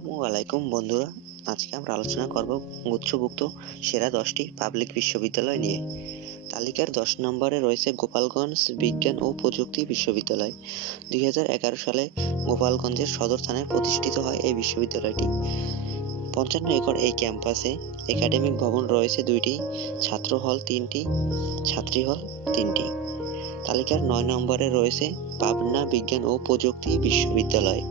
আসসালামু আলাইকুম বন্ধুরা। আজকে আমরা আলোচনা করব গুচ্ছভুক্ত সেরা 10টি পাবলিক বিশ্ববিদ্যালয় নিয়ে। তালিকার 10 নম্বরে রয়েছে গোপালগঞ্জ বিজ্ঞান ও প্রযুক্তি বিশ্ববিদ্যালয়। 2011 সালে গোপালগঞ্জের সদর থানায় প্রতিষ্ঠিত হয় এই বিশ্ববিদ্যালয়টি। 55 একর এই ক্যাম্পাসে একাডেমিক ভবন রয়েছে 2টি, ছাত্র হল 3টি, ছাত্রী হল 3টি। তালিকার 9 নম্বরে রয়েছে পাবনা বিজ্ঞান ও প্রযুক্তি বিশ্ববিদ্যালয়।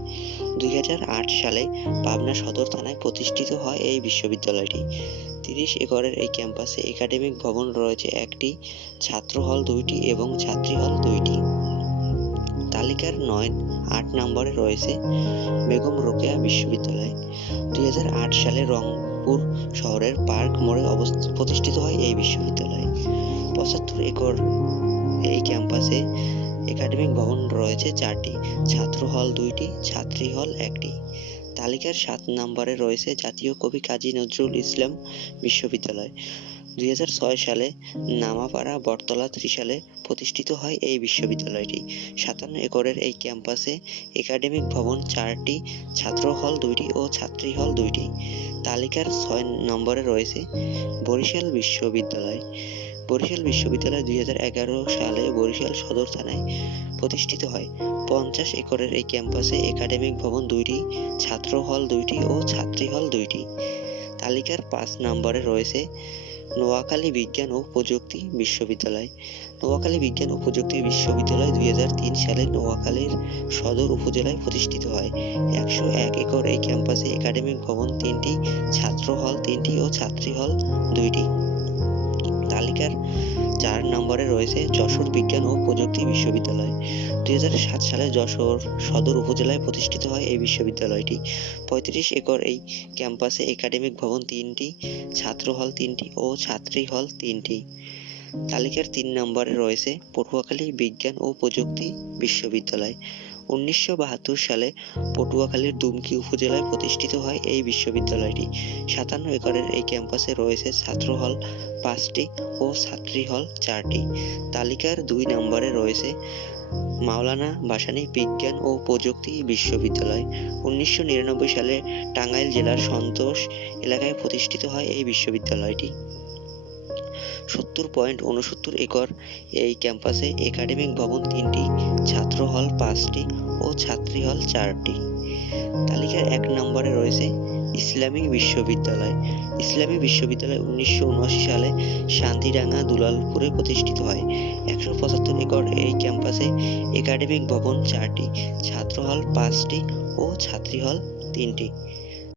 2008 সালে পাবনা সদর থানায় প্রতিষ্ঠিত হয় এই বিশ্ববিদ্যালয়টি। 30 একরের এই ক্যাম্পাসে একাডেমিক ভবন রয়েছে 1টি, ছাত্র হল 2টি এবং ছাত্রী হল 2টি। তালিকার 8 নম্বরে রয়েছে বেগম রোকেয়া বিশ্ববিদ্যালয়। 2008 সালে রংপুর শহরের পার্ক মোড়ে প্রতিষ্ঠিত হয় এই বিশ্ববিদ্যালয়। 75 একর এই ক্যাম্পাসে একাডেমিক ভবন রয়েছে 4টি, ছাত্র হল 2টি, ছাত্রী হল 1টি। তালিকার 7 নম্বরে রয়েছে জাতীয় কবি কাজী নজরুল ইসলাম বিশ্ববিদ্যালয়। 2006 সালে নামাপাড়া বটতলা ত্রিশালে প্রতিষ্ঠিত হয় এই বিশ্ববিদ্যালয়টি। 57 একরের এই ক্যাম্পাসে একাডেমিক ভবন 4টি, ছাত্র হল 2টি ও ছাত্রী হল 2টি। তালিকার 6 নম্বরে রয়েছে বরিশাল বিশ্ববিদ্যালয়। বরিশাল বিশ্ববিদ্যালয় 2011 সালে বরিশাল সদর থানায় প্রতিষ্ঠিত হয়। 50 একরের এই ক্যাম্পাসে একাডেমিক ভবন 2টি, ছাত্র হল 2টি ও ছাত্রী হল 2টি। তালিকার 5 নম্বরে রয়েছে নোয়াখালী বিজ্ঞান ও প্রযুক্তি বিশ্ববিদ্যালয়। নোয়াখালী বিজ্ঞান ও প্রযুক্তি বিশ্ববিদ্যালয় 2003 সালে নোয়াখালীর সদর উপজেলায় প্রতিষ্ঠিত হয়। 101 একর এই ক্যাম্পাসে একাডেমিক ভবন 3টি, ছাত্র হল 3টি ও ছাত্রী হল 2টি। তালিকার 4 নম্বরে রয়েছে যশোর বিজ্ঞান ও প্রযুক্তি বিশ্ববিদ্যালয়। 2007 সালে যশোর সদর উপজেলায় প্রতিষ্ঠিত হয় এই বিশ্ববিদ্যালয়টি। 35 একর এই ক্যাম্পাসে একাডেমিক ভবন 3টি, ছাত্র হল 3টি ও ছাত্রী হল 3টি। তালিকার 3 নম্বরে রয়েছে পটুয়াখালী বিজ্ঞান ও প্রযুক্তি বিশ্ববিদ্যালয়। 1972 সালে পটুয়াখালীর দুমকি উপজেলায় প্রতিষ্ঠিত হয় এই বিশ্ববিদ্যালয়টি। 57 একরের এই ক্যাম্পাসে রয়েছে ছাত্র হল 5টি ও ছাত্রী হল 4টি। তালিকার 2 নম্বরে রয়েছে মাওলানা ভাসানী বিজ্ঞান ও প্রযুক্তি বিশ্ববিদ্যালয়। 1999 সালে টাঙ্গাইল জেলার সন্তোষ এলাকায় প্রতিষ্ঠিত হয় এই বিশ্ববিদ্যালয়টি। 70.69 একর এই ক্যাম্পাসে একাডেমিক ভবন 3টি, ছাত্র হল 5টি ও ছাত্রী হল 4টি। তালিকার 1 নম্বরে রয়েছে ইসলামী বিশ্ববিদ্যালয়। ইসলামী বিশ্ববিদ্যালয় 1979 সালে শান্তিডাঙ্গা দুলালপুরে প্রতিষ্ঠিত হয়। 175 একর এই ক্যাম্পাসে একাডেমিক ভবন 4টি, ছাত্র হল 5টি ও ছাত্রী হল 3টি।